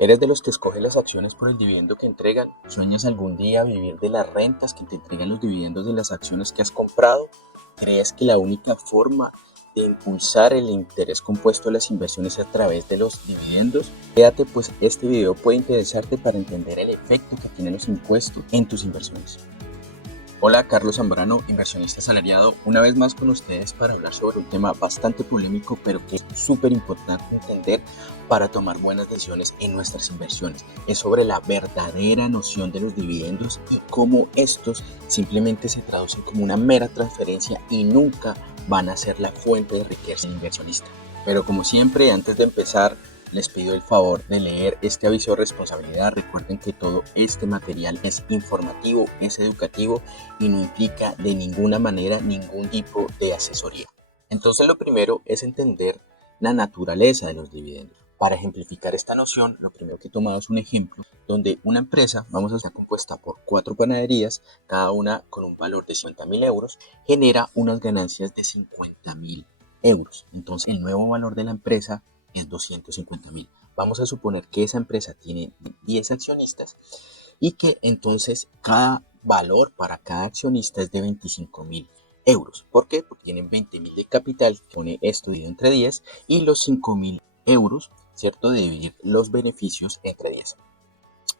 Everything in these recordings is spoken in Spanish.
¿Eres de los que escoge las acciones por el dividendo que entregan? ¿Sueñas algún día vivir de las rentas que te entregan los dividendos de las acciones que has comprado? ¿Crees que la única forma de impulsar el interés compuesto de las inversiones es a través de los dividendos? Quédate, pues este video puede interesarte para entender el efecto que tienen los impuestos en tus inversiones. Hola, Carlos Zambrano, inversionista asalariado, una vez más con ustedes para hablar sobre un tema bastante polémico, pero que es súper importante entender para tomar buenas decisiones en nuestras inversiones. Es sobre la verdadera noción de los dividendos y cómo estos simplemente se traducen como una mera transferencia y nunca van a ser la fuente de riqueza del inversionista. Pero como siempre, antes de empezar, les pido el favor de leer este aviso de responsabilidad. Recuerden que todo este material es informativo, es educativo y no implica de ninguna manera ningún tipo de asesoría. Entonces lo primero es entender la naturaleza de los dividendos. Para ejemplificar esta noción, lo primero que he tomado es un ejemplo donde una empresa, vamos a estar compuesta por 4 panaderías, cada una con un valor de 50.000 euros, genera unas ganancias de 50.000 euros. Entonces el nuevo valor de la empresa es 250.000. Vamos a suponer que esa empresa tiene 10 accionistas y que entonces cada valor para cada accionista es de 25.000 euros. ¿Por qué? Porque tienen 20.000 de capital, que pone esto dividido entre 10, y los 5.000 euros, ¿cierto? De dividir los beneficios entre 10.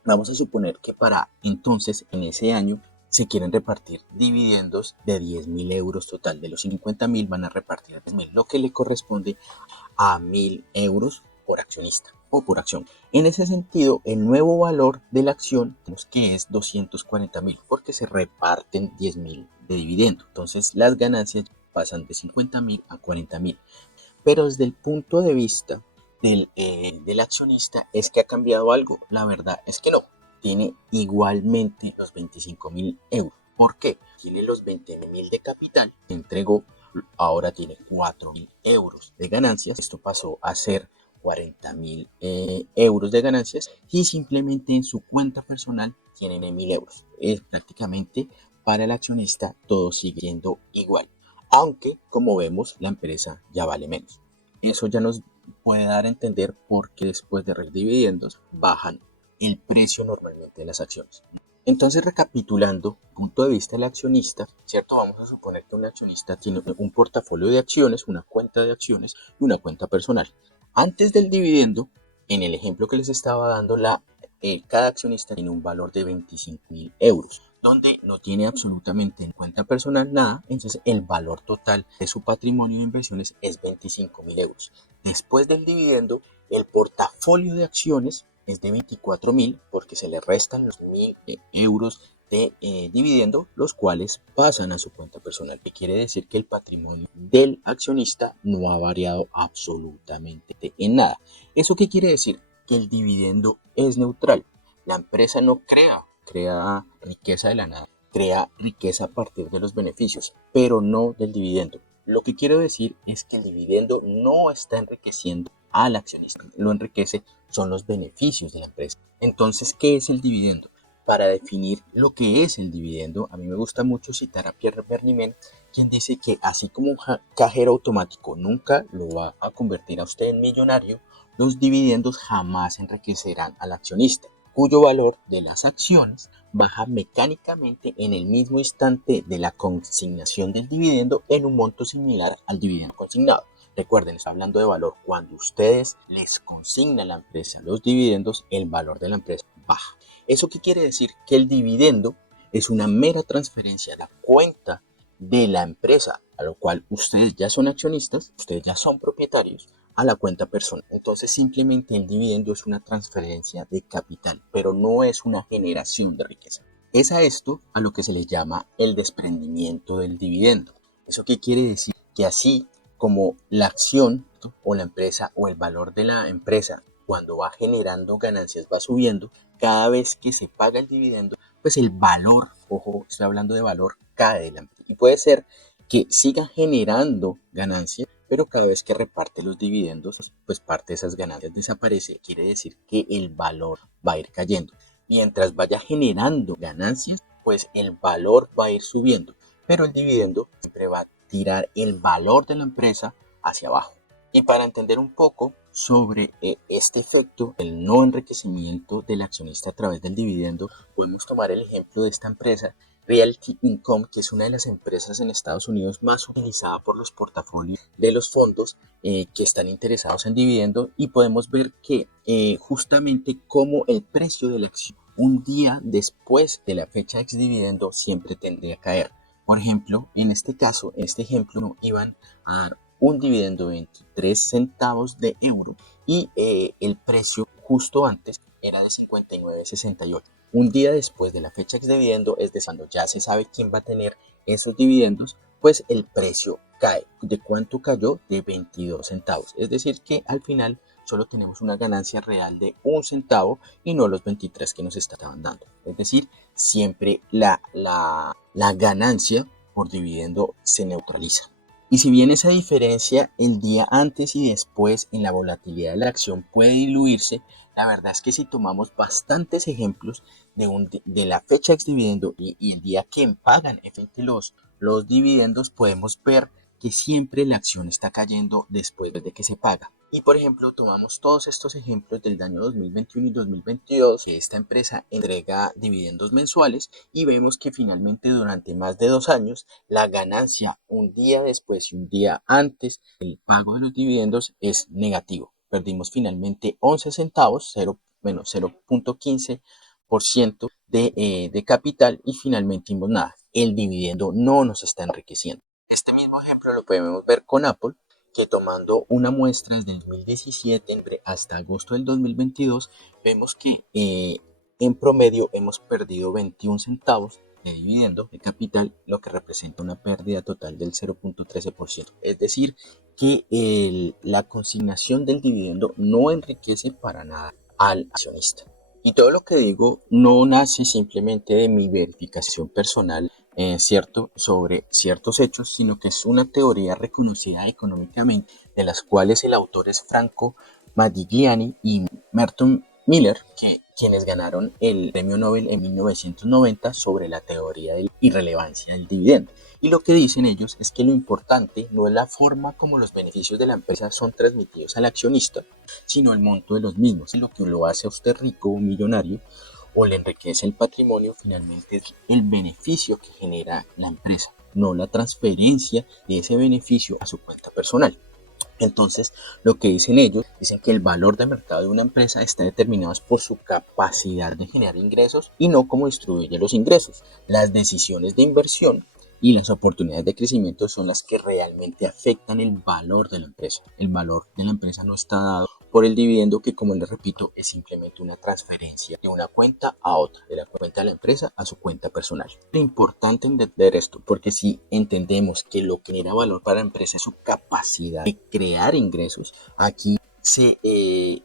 Vamos a suponer que para entonces, en ese año, se quieren repartir dividendos de 10.000 euros total. De los 50.000 van a repartir a 10.000, lo que le corresponde a 1.000 euros por accionista o por acción. En ese sentido, el nuevo valor de la acción que es 240.000 porque se reparten 10.000 de dividendo. Entonces las ganancias pasan de 50.000 a 40.000. Pero desde el punto de vista del accionista es que ha cambiado algo. La verdad es que no. Tiene igualmente los 25.000 euros. ¿Por qué? Tiene los 20.000 de capital, entregó, ahora tiene 4.000 euros de ganancias. Esto pasó a ser 40.000 euros de ganancias y simplemente en su cuenta personal tiene 1.000 euros. Prácticamente para el accionista todo sigue siendo igual, aunque como vemos la empresa ya vale menos. Eso ya nos puede dar a entender por qué después de dividendos bajan el precio normalmente de las acciones. Entonces, recapitulando, punto de vista del accionista, ¿cierto? Vamos a suponer que un accionista tiene un portafolio de acciones, una cuenta de acciones y una cuenta personal. Antes del dividendo, en el ejemplo que les estaba dando, cada accionista tiene un valor de 25.000 euros, donde no tiene absolutamente en cuenta personal nada, entonces el valor total de su patrimonio de inversiones es 25.000 euros. Después del dividendo, el portafolio de acciones es de 24.000 porque se le restan los 1.000 euros de dividendo, los cuales pasan a su cuenta personal, que quiere decir que el patrimonio del accionista no ha variado absolutamente en nada. ¿Eso qué quiere decir? Que el dividendo es neutral. La empresa no crea riqueza de la nada, crea riqueza a partir de los beneficios, pero no del dividendo. Lo que quiero decir es que el dividendo no está enriqueciendo al accionista, lo enriquece son los beneficios de la empresa. Entonces, ¿qué es el dividendo? Para definir lo que es el dividendo, a mí me gusta mucho citar a Pierre Berniment, quien dice que así como un cajero automático nunca lo va a convertir a usted en millonario, los dividendos jamás enriquecerán al accionista, cuyo valor de las acciones baja mecánicamente en el mismo instante de la consignación del dividendo en un monto similar al dividendo consignado. Recuerden, está hablando de valor. Cuando ustedes les consignan a la empresa los dividendos, el valor de la empresa baja. ¿Eso qué quiere decir? Que el dividendo es una mera transferencia a la cuenta de la empresa, a lo cual ustedes ya son accionistas, ustedes ya son propietarios, a la cuenta personal. Entonces simplemente el dividendo es una transferencia de capital, pero no es una generación de riqueza. Es a esto a lo que se le llama el desprendimiento del dividendo. ¿Eso qué quiere decir? Que así como la acción o la empresa o el valor de la empresa cuando va generando ganancias va subiendo, cada vez que se paga el dividendo, pues el valor, ojo, estoy hablando de valor, cae de la empresa. Y puede ser que siga generando ganancias, pero cada vez que reparte los dividendos, pues parte de esas ganancias desaparece. Quiere decir que el valor va a ir cayendo. Mientras vaya generando ganancias, pues el valor va a ir subiendo, pero el dividendo siempre va a tirar el valor de la empresa hacia abajo. Y para entender un poco sobre este efecto, el no enriquecimiento del accionista a través del dividendo, podemos tomar el ejemplo de esta empresa Realty Income, que es una de las empresas en Estados Unidos más utilizada por los portafolios de los fondos que están interesados en dividendo, y podemos ver que justamente como el precio de la acción un día después de la fecha ex dividendo siempre tendría que caer. Por ejemplo, en este caso, en este ejemplo, iban a dar un dividendo de 23 centavos de euro y el precio justo antes era de 59,68. Un día después de la fecha ex dividendo, es decir, cuando ya se sabe quién va a tener esos dividendos, pues el precio cae. ¿De cuánto cayó? De 22 centavos. Es decir, que al final solo tenemos una ganancia real de un centavo y no los 23 que nos estaban dando. Es decir, siempre la ganancia por dividendo se neutraliza. Y si bien esa diferencia el día antes y después en la volatilidad de la acción puede diluirse, la verdad es que si tomamos bastantes ejemplos de la fecha ex dividendo y el día que pagan efectivamente los dividendos, podemos ver que siempre la acción está cayendo después de que se paga. Y por ejemplo, tomamos todos estos ejemplos del año 2021 y 2022, que esta empresa entrega dividendos mensuales, y vemos que finalmente durante más de 2 años la ganancia un día después y un día antes del pago de los dividendos es negativo. Perdimos finalmente 11 centavos, 0.15% de capital, y finalmente nada, el dividendo no nos está enriqueciendo. Este mismo ejemplo lo podemos ver con Apple, que tomando una muestra desde el 2017 hasta agosto del 2022, vemos que en promedio hemos perdido 21 centavos de dividendo de capital, lo que representa una pérdida total del 0.13%. Es decir, que la consignación del dividendo no enriquece para nada al accionista. Y todo lo que digo no nace simplemente de mi verificación personal, cierto, sobre ciertos hechos, sino que es una teoría reconocida económicamente, de las cuales el autor es Franco Modigliani y Merton Miller, quienes ganaron el premio Nobel en 1990 sobre la teoría de la irrelevancia del dividendo. Y lo que dicen ellos es que lo importante no es la forma como los beneficios de la empresa son transmitidos al accionista, sino el monto de los mismos. Lo que lo hace a usted rico o millonario o le enriquece el patrimonio finalmente es el beneficio que genera la empresa, no la transferencia de ese beneficio a su cuenta personal. Entonces, lo que dicen ellos, dicen que el valor de mercado de una empresa está determinado por su capacidad de generar ingresos y no cómo distribuye los ingresos. Las decisiones de inversión y las oportunidades de crecimiento son las que realmente afectan el valor de la empresa. El valor de la empresa no está dado por el dividendo, que, como les repito, es simplemente una transferencia de una cuenta a otra, de la cuenta de la empresa a su cuenta personal. Es importante entender esto, porque si entendemos que lo que genera valor para la empresa es su capacidad de crear ingresos, aquí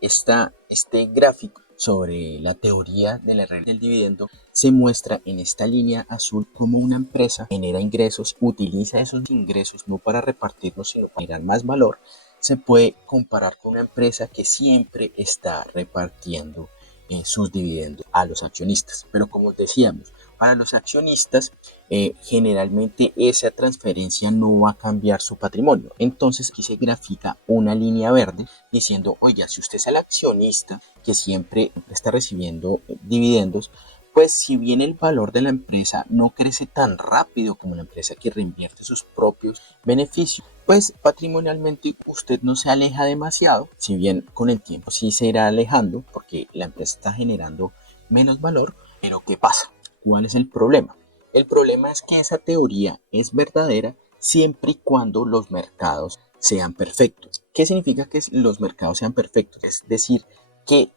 está este gráfico sobre la teoría de la regla del dividendo, se muestra en esta línea azul cómo una empresa genera ingresos, utiliza esos ingresos no para repartirlos, sino para generar más valor. Se puede comparar con una empresa que siempre está repartiendo sus dividendos a los accionistas. Pero como decíamos, para los accionistas generalmente esa transferencia no va a cambiar su patrimonio. Entonces aquí se grafica una línea verde diciendo, oiga, si usted es el accionista que siempre está recibiendo dividendos, pues si bien el valor de la empresa no crece tan rápido como la empresa que reinvierte sus propios beneficios, pues patrimonialmente usted no se aleja demasiado, si bien con el tiempo sí se irá alejando porque la empresa está generando menos valor. Pero ¿qué pasa? ¿Cuál es el problema? El problema es que esa teoría es verdadera siempre y cuando los mercados sean perfectos. ¿Qué significa que los mercados sean perfectos? Es decir, que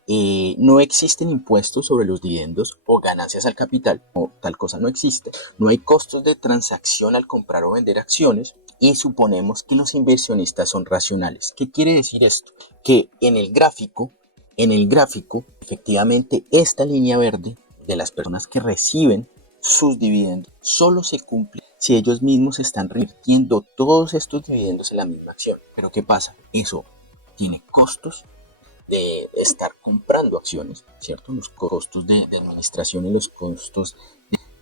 no existen impuestos sobre los dividendos o ganancias al capital, o tal cosa no existe. No hay costos de transacción al comprar o vender acciones, y suponemos que los inversionistas son racionales. ¿Qué quiere decir esto? Que en el gráfico, efectivamente, esta línea verde de las personas que reciben sus dividendos solo se cumple si ellos mismos están reinvirtiendo todos estos dividendos en la misma acción. Pero ¿qué pasa? Eso tiene costos de estar comprando acciones, ¿cierto? Los costos de administración y los costos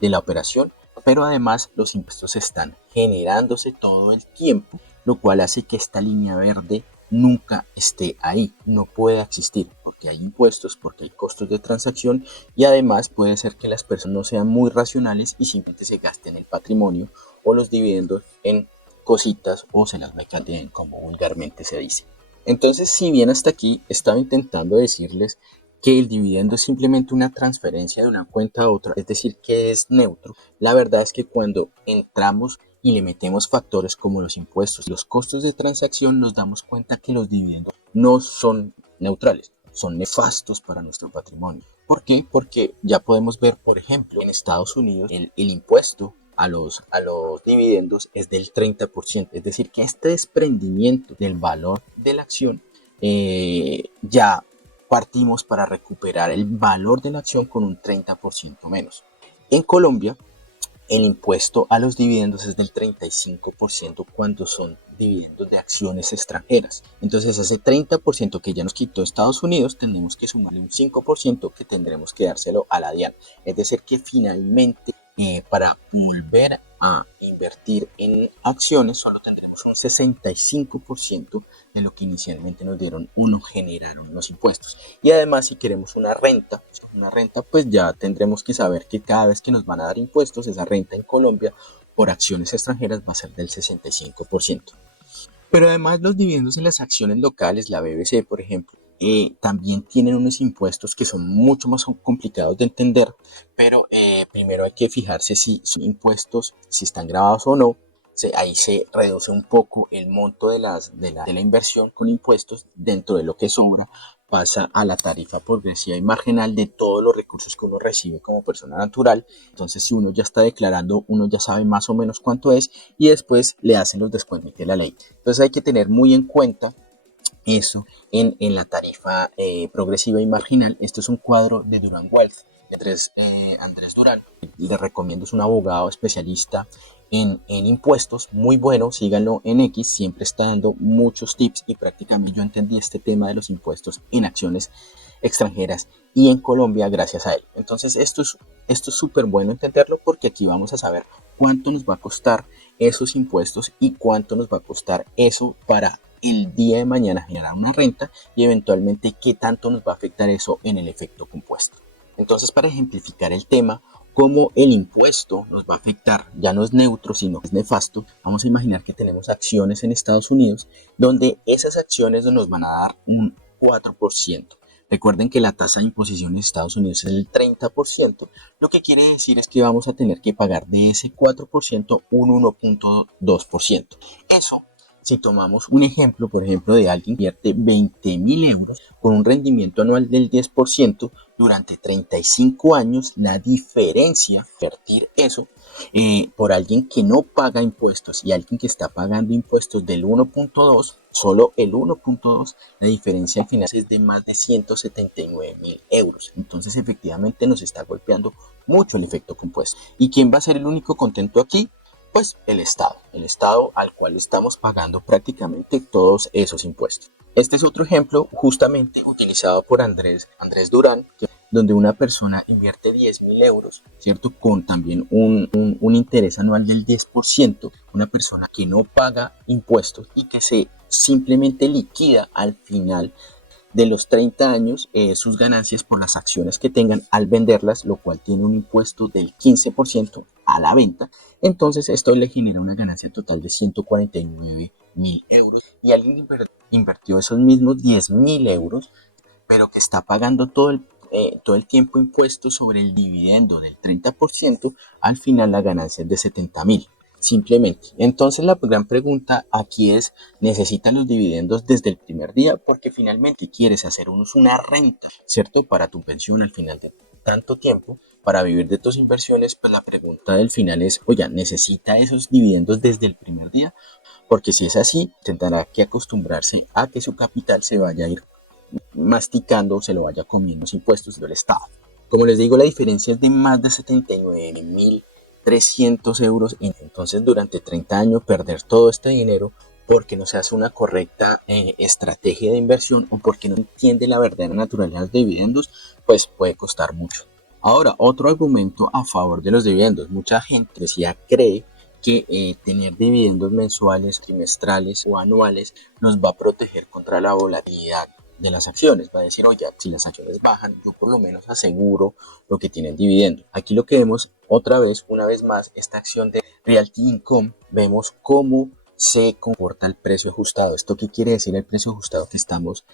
de la operación, pero además los impuestos están generándose todo el tiempo, lo cual hace que esta línea verde nunca esté ahí, no puede existir, porque hay impuestos, porque hay costos de transacción y además puede ser que las personas no sean muy racionales y simplemente se gasten el patrimonio o los dividendos en cositas o se las mecateen, como vulgarmente se dice. Entonces, si bien hasta aquí estaba intentando decirles que el dividendo es simplemente una transferencia de una cuenta a otra, es decir, que es neutro, la verdad es que cuando entramos y le metemos factores como los impuestos y los costos de transacción, nos damos cuenta que los dividendos no son neutrales, son nefastos para nuestro patrimonio. ¿Por qué? Porque ya podemos ver, por ejemplo, en Estados Unidos el impuesto a los dividendos es del 30%, es decir, que este desprendimiento del valor de la acción ya partimos para recuperar el valor de la acción con un 30% menos. En Colombia, el impuesto a los dividendos es del 35% cuando son dividendos de acciones extranjeras. Entonces, ese 30% que ya nos quitó Estados Unidos, tenemos que sumarle un 5% que tendremos que dárselo a la DIAN. Es decir, que finalmente para volver a invertir en acciones solo tendremos un 65% de lo que inicialmente nos dieron o nos generaron los impuestos. Y además, si queremos una renta, pues ya tendremos que saber que cada vez que nos van a dar impuestos, esa renta en Colombia por acciones extranjeras va a ser del 65%. Pero además los dividendos en las acciones locales, la BBC por ejemplo, también tienen unos impuestos que son mucho más complicados de entender, pero primero hay que fijarse si son impuestos, si están grabados o no. Ahí se reduce un poco el monto de la inversión con impuestos dentro de lo que sobra, pasa a la tarifa progresiva y marginal de todos los recursos que uno recibe como persona natural. Entonces, si uno ya está declarando, uno ya sabe más o menos cuánto es y después le hacen los descuentos de la ley. Entonces, hay que tener muy en cuenta eso en la tarifa progresiva y marginal. Esto es un cuadro de Duran Wealth, Andrés Durán. Les recomiendo, es un abogado especialista en impuestos, muy bueno, síganlo en X, siempre está dando muchos tips y prácticamente yo entendí este tema de los impuestos en acciones extranjeras y en Colombia gracias a él. Entonces esto es súper bueno entenderlo porque aquí vamos a saber cuánto nos va a costar esos impuestos y cuánto nos va a costar eso para el día de mañana generar una renta y eventualmente qué tanto nos va a afectar eso en el efecto compuesto. Entonces, para ejemplificar el tema, cómo el impuesto nos va a afectar, ya no es neutro, sino es nefasto, vamos a imaginar que tenemos acciones en Estados Unidos donde esas acciones nos van a dar un 4%. Recuerden que la tasa de imposición en Estados Unidos es el 30%, lo que quiere decir es que vamos a tener que pagar de ese 4% un 1.2%. Eso, si tomamos un ejemplo, por ejemplo, de alguien que invierte 20.000 euros con un rendimiento anual del 10%, durante 35 años, la diferencia, invertir eso, por alguien que no paga impuestos y alguien que está pagando impuestos del 1.2, solo el 1.2, la diferencia al final es de más de 179.000 euros. Entonces, efectivamente, nos está golpeando mucho el efecto compuesto. ¿Y quién va a ser el único contento aquí? Pues el Estado al cual estamos pagando prácticamente todos esos impuestos. Este es otro ejemplo justamente utilizado por Andrés Durán, donde una persona invierte 10.000 euros, ¿cierto? Con también un interés anual del 10%, una persona que no paga impuestos y que se simplemente liquida al final de los 30 años sus ganancias por las acciones que tengan al venderlas, lo cual tiene un impuesto del 15% a la venta. Entonces esto le genera una ganancia total de 149.000 euros y alguien invirtió esos mismos 10.000 euros, pero que está pagando todo el tiempo impuestos sobre el dividendo del 30%, al final la ganancia es de 70.000. Simplemente. Entonces la gran pregunta aquí es, ¿necesitas los dividendos desde el primer día? Porque finalmente quieres hacer una renta, ¿cierto? Para tu pensión al final de tanto tiempo, para vivir de tus inversiones, pues la pregunta del final es, oye, ¿necesita esos dividendos desde el primer día? Porque si es así, tendrá que acostumbrarse a que su capital se vaya a ir masticando, se lo vaya comiendo los impuestos del Estado. Como les digo, la diferencia es de más de 79.300 euros. Entonces, durante 30 años, perder todo este dinero porque no se hace una correcta estrategia de inversión o porque no entiende la verdadera naturaleza de los dividendos, pues puede costar mucho. Ahora, otro argumento a favor de los dividendos. Mucha gente cree que tener dividendos mensuales, trimestrales o anuales nos va a proteger contra la volatilidad de las acciones. Va a decir, oye, si las acciones bajan, yo por lo menos aseguro lo que tiene el dividendo. Aquí lo que vemos una vez más, esta acción de Realty Income, vemos cómo se comporta el precio ajustado. ¿Esto qué quiere decir el precio ajustado? Que estamos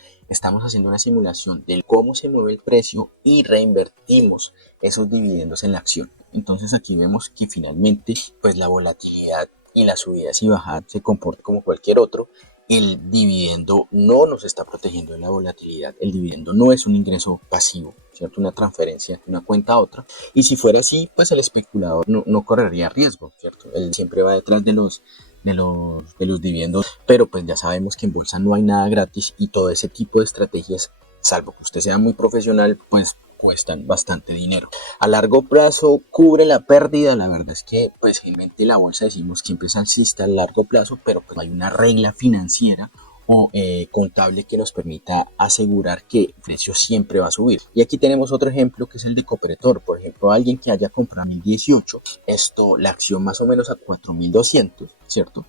haciendo una simulación de cómo se mueve el precio y reinvertimos esos dividendos en la acción. Entonces aquí vemos que finalmente pues la volatilidad y las subidas y bajadas se comportan como cualquier otro. El dividendo no nos está protegiendo de la volatilidad. El dividendo no es un ingreso pasivo, ¿cierto? Una transferencia de una cuenta a otra. Y si fuera así, pues el especulador no correría riesgo, ¿cierto? Él siempre va detrás de los dividendos, pero pues ya sabemos que en bolsa no hay nada gratis y todo ese tipo de estrategias, salvo que usted sea muy profesional, pues cuestan bastante dinero. A largo plazo cubre la pérdida. La verdad es que pues generalmente la bolsa decimos que siempre es alcista a largo plazo, pero pues no hay una regla financiera o contable que nos permita asegurar que el precio siempre va a subir. Y aquí tenemos otro ejemplo que es el de Cooperator. Por ejemplo, alguien que haya comprado en 2018, la acción más o menos a 4.200, ¿cierto?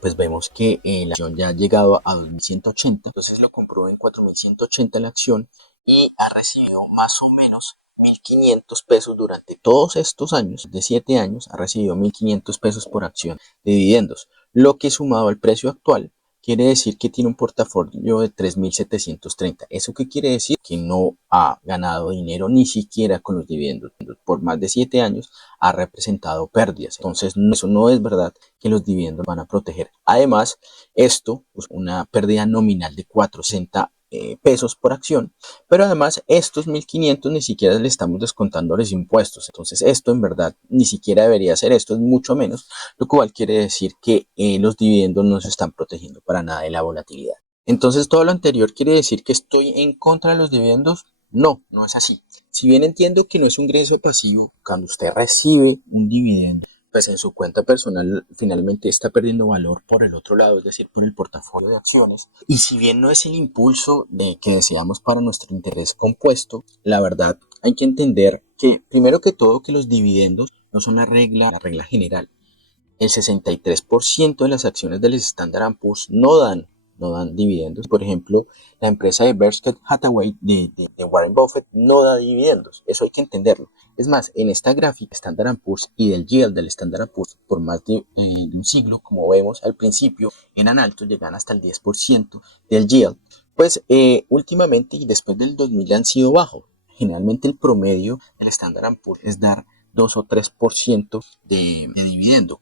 Pues vemos que la acción ya ha llegado a 2.180, entonces lo compró en 4.180 la acción y ha recibido más o menos 1.500 pesos durante todos estos años, de 7 años, ha recibido 1.500 pesos por acción de dividendos, lo que sumado al precio actual quiere decir que tiene un portafolio de 3.730. ¿Eso qué quiere decir? Que no ha ganado dinero ni siquiera con los dividendos. Por más de 7 años ha representado pérdidas. Entonces, eso no es verdad que los dividendos van a proteger. Además, esto, pues, una pérdida nominal de 460 pesos por acción, pero además estos 1.500 ni siquiera le estamos descontando los impuestos. Entonces, esto en verdad ni siquiera debería ser, esto es mucho menos, lo cual quiere decir que los dividendos no se están protegiendo para nada de la volatilidad. Entonces, todo lo anterior quiere decir que estoy en contra de los dividendos. No, no es así. Si bien entiendo que no es un ingreso pasivo, cuando usted recibe un dividendo, pues en su cuenta personal finalmente está perdiendo valor por el otro lado, es decir, por el portafolio de acciones. Y si bien no es el impulso de que deseamos para nuestro interés compuesto, la verdad hay que entender que primero que todo que los dividendos no son la regla general. El 63% de las acciones del Standard & Poor's no dan dividendos. Por ejemplo, la empresa de Berkshire Hathaway de Warren Buffett no da dividendos. Eso hay que entenderlo. Es más, en esta gráfica Standard & Poor's y del yield del Standard & Poor's por más de un siglo, como vemos al principio, eran altos, llegan hasta el 10% del yield. Pues últimamente y después del 2000 han sido bajos. Generalmente el promedio del Standard & Poor's es dar 2 o 3% de dividendo.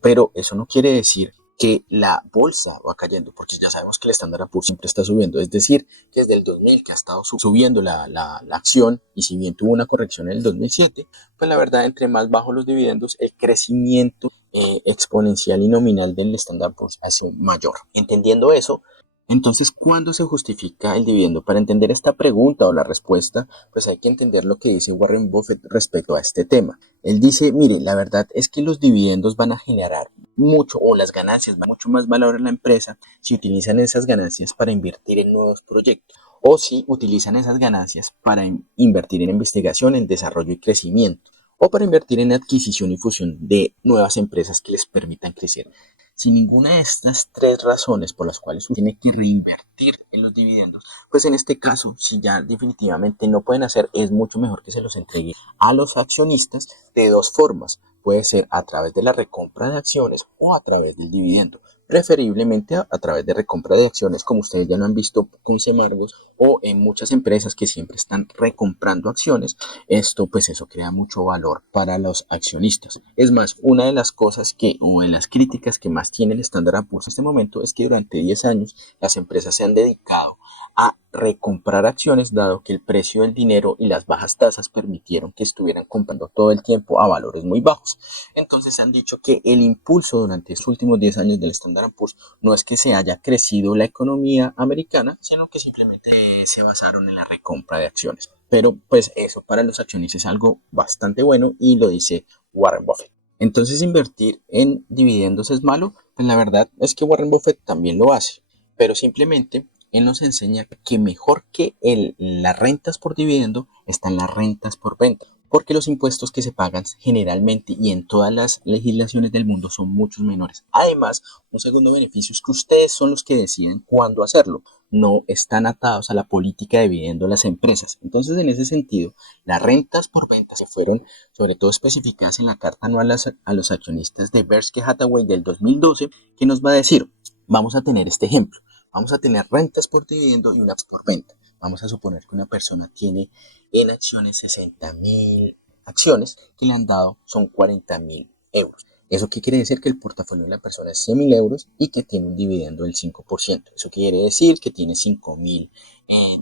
Pero eso no quiere decir que la bolsa va cayendo, porque ya sabemos que el Standard & Poor's siempre está subiendo, es decir, que desde el 2000 que ha estado subiendo la acción, y si bien tuvo una corrección en el 2007, pues la verdad, entre más bajos los dividendos, el crecimiento exponencial y nominal del Standard & Poor's ha sido mayor. Entendiendo eso, entonces, ¿cuándo se justifica el dividendo? Para entender esta pregunta o la respuesta, pues hay que entender lo que dice Warren Buffett respecto a este tema. Él dice, mire, la verdad es que los dividendos van a generar mucho, o las ganancias van a mucho más valor en la empresa si utilizan esas ganancias para invertir en nuevos proyectos o si utilizan esas ganancias para invertir en investigación, en desarrollo y crecimiento o para invertir en adquisición y fusión de nuevas empresas que les permitan crecer. Si ninguna de estas tres razones por las cuales usted tiene que reinvertir en los dividendos, pues en este caso, si ya definitivamente no pueden hacer, es mucho mejor que se los entregue a los accionistas de dos formas. Puede ser a través de la recompra de acciones o a través del dividendo. Preferiblemente a través de recompra de acciones, como ustedes ya lo han visto con Semargos o en muchas empresas que siempre están recomprando acciones. Esto, pues eso crea mucho valor para los accionistas. Es más, una de las cosas o en las críticas que más tiene el Standard & Poor's en este momento es que durante 10 años las empresas se han dedicado a recomprar acciones, dado que el precio del dinero y las bajas tasas permitieron que estuvieran comprando todo el tiempo a valores muy bajos. Entonces han dicho que el impulso durante estos últimos 10 años del Standard & Poor's no es que se haya crecido la economía americana, sino que simplemente se basaron en la recompra de acciones. Pero pues eso para los accionistas es algo bastante bueno y lo dice Warren Buffett. Entonces, invertir en dividendos es malo. Pues la verdad es que Warren Buffett también lo hace, pero simplemente él nos enseña que mejor que las rentas por dividendo están las rentas por venta. porque los impuestos que se pagan generalmente y en todas las legislaciones del mundo son muchos menores. Además, un segundo beneficio es que ustedes son los que deciden cuándo hacerlo, no están atados a la política de dividendo de las empresas. Entonces, en ese sentido, las rentas por ventas se fueron sobre todo especificadas en la carta anual a los accionistas de Berkshire Hathaway del 2012, que nos va a decir, vamos a tener este ejemplo, vamos a tener rentas por dividendo y unas por venta. Vamos a suponer que una persona tiene en acciones 60.000 acciones que le han dado son 40.000 euros. ¿Eso qué quiere decir? Que el portafolio de la persona es 100.000 euros y que tiene un dividendo del 5%. Eso quiere decir que tiene 5.000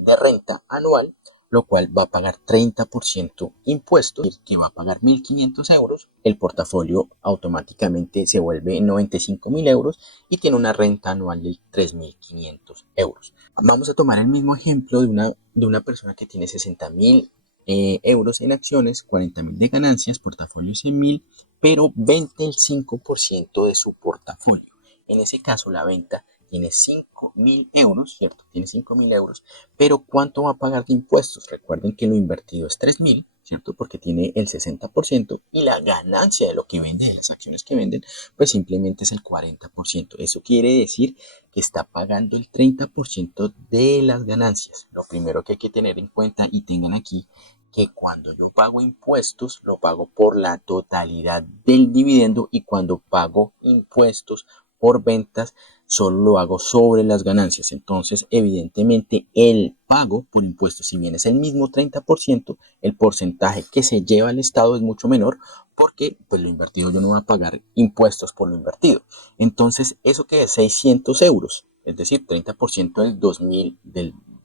de renta anual, lo cual va a pagar 30% impuestos, que va a pagar 1.500 euros. El portafolio automáticamente se vuelve 95.000 euros y tiene una renta anual de 3.500 euros. Vamos a tomar el mismo ejemplo de una persona que tiene 60.000 euros en acciones, 40.000 de ganancias, portafolio 100.000, pero vende el 5% de su portafolio. En ese caso, la venta tiene 5.000 euros, ¿cierto? Tiene 5.000 euros, pero ¿cuánto va a pagar de impuestos? Recuerden que lo invertido es 3.000, ¿cierto? Porque tiene el 60% y la ganancia de lo que vende, de las acciones que venden, pues simplemente es el 40%. Eso quiere decir que está pagando el 30% de las ganancias. Lo primero que hay que tener en cuenta y tengan aquí que cuando yo pago impuestos, lo pago por la totalidad del dividendo y cuando pago impuestos por ventas, solo lo hago sobre las ganancias. Entonces, evidentemente, el pago por impuestos, si bien es el mismo 30%, el porcentaje que se lleva al Estado es mucho menor porque pues lo invertido yo no voy a pagar impuestos por lo invertido. Entonces, eso que es 600 euros, es decir, 30% del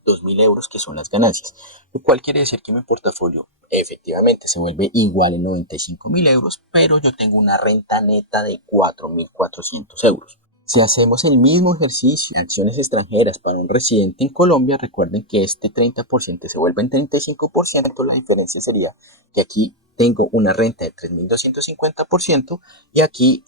2.000 euros que son las ganancias, lo cual quiere decir que mi portafolio efectivamente se vuelve igual en 95.000 euros, pero yo tengo una renta neta de 4.400 euros. Si hacemos el mismo ejercicio de acciones extranjeras para un residente en Colombia, recuerden que este 30% se vuelve en 35%, la diferencia sería que aquí tengo una renta de 3.250% y aquí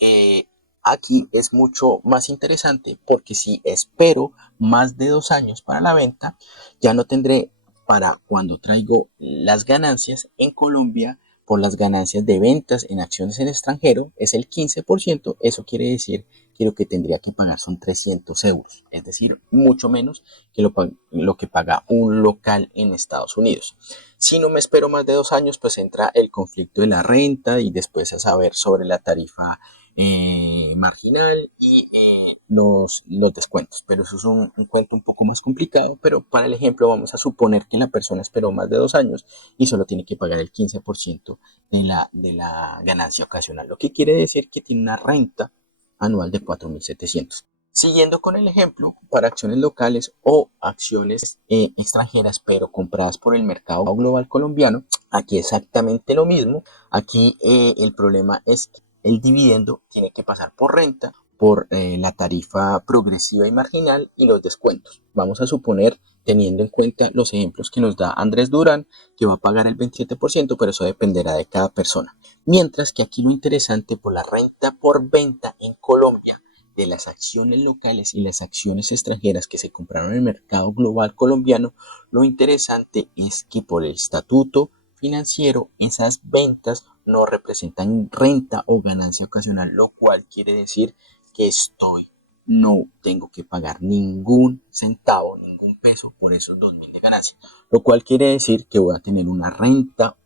es mucho más interesante porque si espero más de 2 años para la venta, ya no tendré para cuando traigo las ganancias en Colombia por las ganancias de ventas en acciones en extranjero es el 15%. Eso quiere decir que lo que tendría que pagar son 300 euros, es decir, mucho menos que lo que paga un local en Estados Unidos. Si no me espero más de 2 años, pues entra el conflicto de la renta y después a saber sobre la tarifa marginal y los descuentos, pero eso es un cuento un poco más complicado, pero para el ejemplo vamos a suponer que la persona esperó más de 2 años y solo tiene que pagar el 15% de la ganancia ocasional, lo que quiere decir que tiene una renta anual de 4.700. Siguiendo con el ejemplo, para acciones locales o acciones extranjeras, pero compradas por el mercado global colombiano, aquí exactamente lo mismo. Aquí el problema es que el dividendo tiene que pasar por renta, por la tarifa progresiva y marginal y los descuentos. Vamos a suponer, teniendo en cuenta los ejemplos que nos da Andrés Durán, que va a pagar el 27%, pero eso dependerá de cada persona. Mientras que aquí lo interesante por la renta por venta en Colombia de las acciones locales y las acciones extranjeras que se compraron en el mercado global colombiano, lo interesante es que por el estatuto financiero esas ventas no representan renta o ganancia ocasional, lo cual quiere decir que no tengo que pagar ningún centavo, ningún peso por esos 2.000 de ganancia, lo cual quiere decir que voy a tener una renta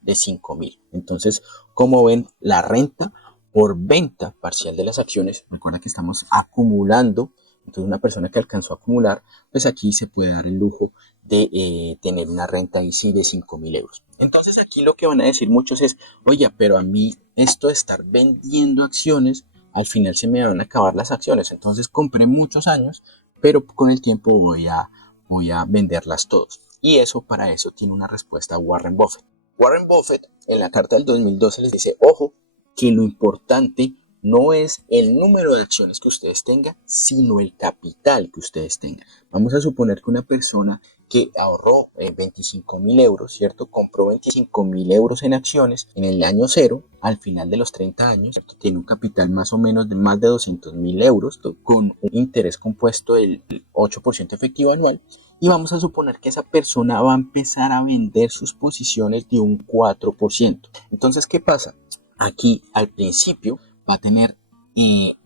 de 5.000. Entonces, como ven, la renta por venta parcial de las acciones, recuerda que estamos acumulando, entonces una persona que alcanzó a acumular, pues aquí se puede dar el lujo de tener una renta ahí sí de 5.000 euros. Entonces aquí lo que van a decir muchos es, oye, pero a mí esto de estar vendiendo acciones, al final se me van a acabar las acciones, entonces compré muchos años, pero con el tiempo voy a venderlas todas. Y eso para eso tiene una respuesta Warren Buffett. Warren Buffett en la carta del 2012 les dice, ojo, que lo importante no es el número de acciones que ustedes tengan, sino el capital que ustedes tengan. Vamos a suponer que una persona que ahorró 25.000 euros, ¿cierto? Compró 25.000 euros en acciones en el año cero, al final de los 30 años, ¿cierto? Tiene un capital más o menos de más de 200.000 euros con un interés compuesto del 8% efectivo anual y vamos a suponer que esa persona va a empezar a vender sus posiciones de un 4%. Entonces, ¿qué pasa? Aquí al principio va a tener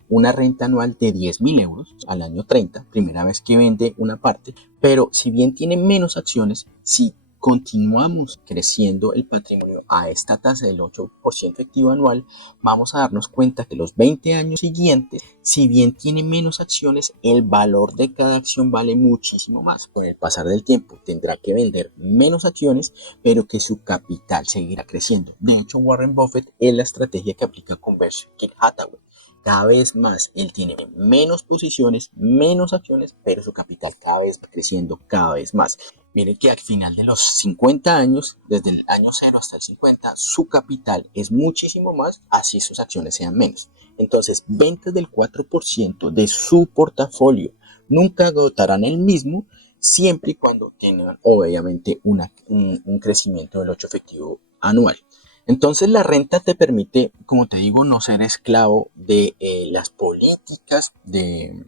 una renta anual de 10.000 euros al año 30, primera vez que vende una parte, pero si bien tiene menos acciones, si continuamos creciendo el patrimonio a esta tasa del 8% efectivo anual, vamos a darnos cuenta que los 20 años siguientes, si bien tiene menos acciones, el valor de cada acción vale muchísimo más. Con el pasar del tiempo tendrá que vender menos acciones, pero que su capital seguirá creciendo. De hecho, Warren Buffett es la estrategia que aplica con Berkshire Hathaway. Cada vez más él tiene menos posiciones, menos acciones, pero su capital cada vez va creciendo cada vez más. Miren que al final de los 50 años, desde el año 0 hasta el 50, su capital es muchísimo más, así sus acciones sean menos. Entonces, ventas del 4% de su portafolio nunca agotarán el mismo, siempre y cuando tengan obviamente un crecimiento del 8 efectivo anual. Entonces la renta te permite, como te digo, no ser esclavo de las políticas de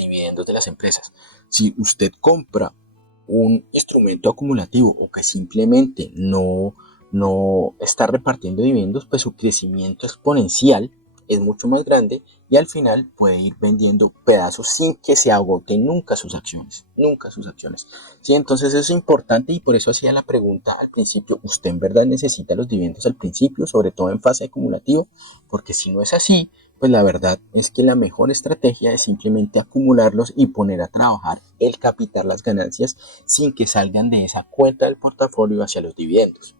dividendos de las empresas. Si usted compra un instrumento acumulativo o que simplemente no está repartiendo dividendos, pues su crecimiento exponencial es mucho más grande y al final puede ir vendiendo pedazos sin que se agoten nunca sus acciones, nunca sus acciones. Sí, entonces eso es importante y por eso hacía la pregunta al principio, ¿usted en verdad necesita los dividendos al principio, sobre todo en fase acumulativa? Porque si no es así, pues la verdad es que la mejor estrategia es simplemente acumularlos y poner a trabajar el capital, las ganancias, sin que salgan de esa cuenta del portafolio hacia los dividendos.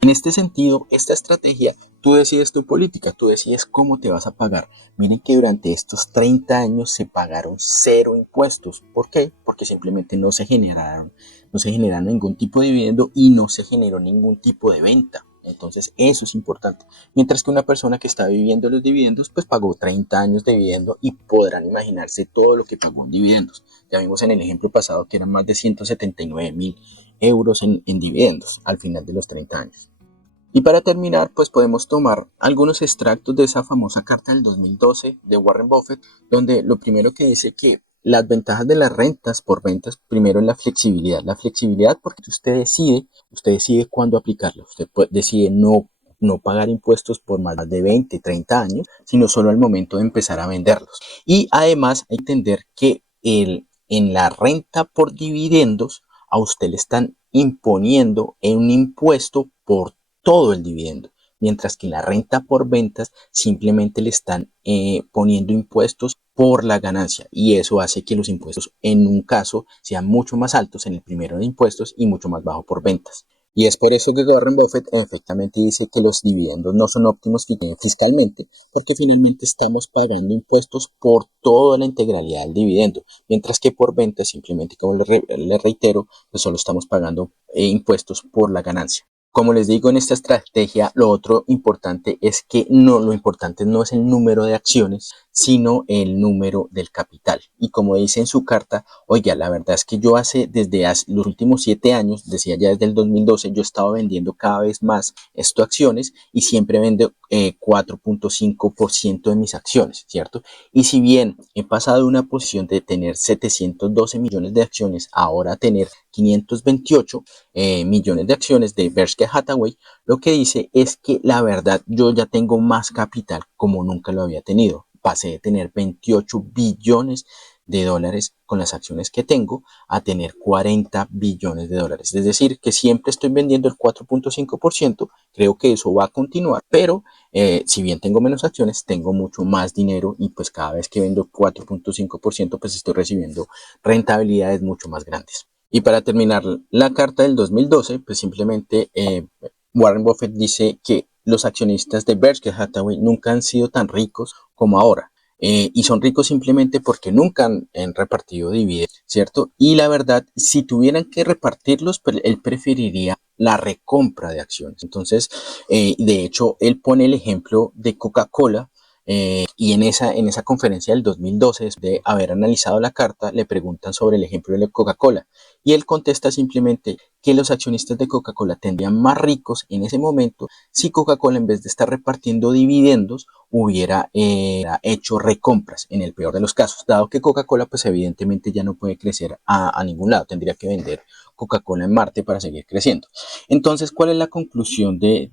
En este sentido, esta estrategia, tú decides tu política, tú decides cómo te vas a pagar. Miren que durante estos 30 años se pagaron cero impuestos. ¿Por qué? Porque simplemente no se generaron ningún tipo de dividendo y no se generó ningún tipo de venta. Entonces eso es importante. Mientras que una persona que está viviendo los dividendos, pues pagó 30 años de dividendo y podrán imaginarse todo lo que pagó en dividendos. Ya vimos en el ejemplo pasado que eran más de 179.000 euros en dividendos al final de los 30 años. Y para terminar, pues podemos tomar algunos extractos de esa famosa carta del 2012 de Warren Buffett, donde lo primero que dice que las ventajas de las rentas por ventas, primero es la flexibilidad. La flexibilidad porque usted decide cuándo aplicarlo. Usted decide no pagar impuestos por más de 20, 30 años, sino solo al momento de empezar a venderlos. Y además hay que entender que en la renta por dividendos, a usted le están imponiendo un impuesto por todo el dividendo, mientras que en la renta por ventas simplemente le están poniendo impuestos por la ganancia y eso hace que los impuestos en un caso sean mucho más altos en el primero de impuestos y mucho más bajo por ventas. Y es por eso que Warren Buffett efectivamente dice que los dividendos no son óptimos fiscalmente, porque finalmente estamos pagando impuestos por toda la integralidad del dividendo, mientras que por ventas simplemente, como le reitero, pues solo estamos pagando impuestos por la ganancia. Como les digo, en esta estrategia, lo otro importante es que lo importante no es el número de acciones, sino el número del capital. Y como dice en su carta, oiga, la verdad es que yo desde los últimos 7 años, decía ya desde el 2012, yo estaba vendiendo cada vez más estas acciones y siempre vendo 4.5% de mis acciones, ¿cierto? Y si bien he pasado de una posición de tener 712 millones de acciones, ahora a tener 528 millones de acciones de Berkshire Hathaway, lo que dice es que la verdad yo ya tengo más capital como nunca lo había tenido. Pasé de tener 28 billones de dólares con las acciones que tengo a tener 40 billones de dólares. Es decir, que siempre estoy vendiendo el 4.5%. Creo que eso va a continuar, pero si bien tengo menos acciones, tengo mucho más dinero y pues cada vez que vendo 4.5%, pues estoy recibiendo rentabilidades mucho más grandes. Y para terminar la carta del 2012, pues simplemente Warren Buffett dice que los accionistas de Berkshire Hathaway nunca han sido tan ricos como ahora. Y son ricos simplemente porque nunca han repartido dividendos, ¿cierto? Y la verdad, si tuvieran que repartirlos, pues él preferiría la recompra de acciones. Entonces, de hecho, él pone el ejemplo de Coca-Cola, Y en esa conferencia del 2012, después de haber analizado la carta, le preguntan sobre el ejemplo de Coca-Cola. Y él contesta simplemente que los accionistas de Coca-Cola tendrían más ricos en ese momento si Coca-Cola, en vez de estar repartiendo dividendos, hubiera hecho recompras en el peor de los casos, dado que Coca-Cola pues evidentemente ya no puede crecer a ningún lado, tendría que vender Coca-Cola en Marte para seguir creciendo. Entonces, ¿cuál es la conclusión de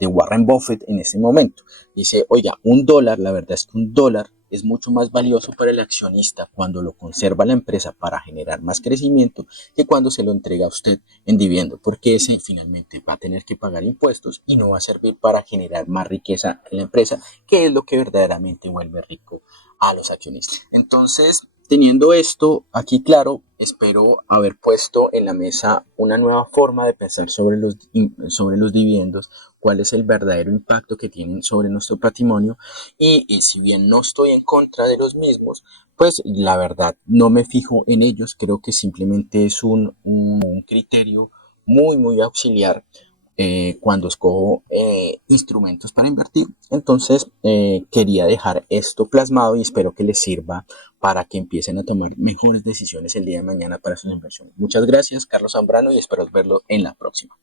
Warren Buffett en ese momento? Dice, oiga, un dólar, la verdad es que un dólar es mucho más valioso para el accionista cuando lo conserva la empresa para generar más crecimiento que cuando se lo entrega a usted en dividendo, porque ese finalmente va a tener que pagar impuestos y no va a servir para generar más riqueza en la empresa, que es lo que verdaderamente vuelve rico a los accionistas. Entonces, teniendo esto aquí claro, espero haber puesto en la mesa una nueva forma de pensar sobre los dividendos, cuál es el verdadero impacto que tienen sobre nuestro patrimonio y si bien no estoy en contra de los mismos, pues la verdad no me fijo en ellos, creo que simplemente es un criterio muy, muy auxiliar cuando escojo instrumentos para invertir. Entonces, quería dejar esto plasmado y espero que les sirva para que empiecen a tomar mejores decisiones el día de mañana para sus inversiones. Muchas gracias, Carlos Zambrano, y espero verlo en la próxima.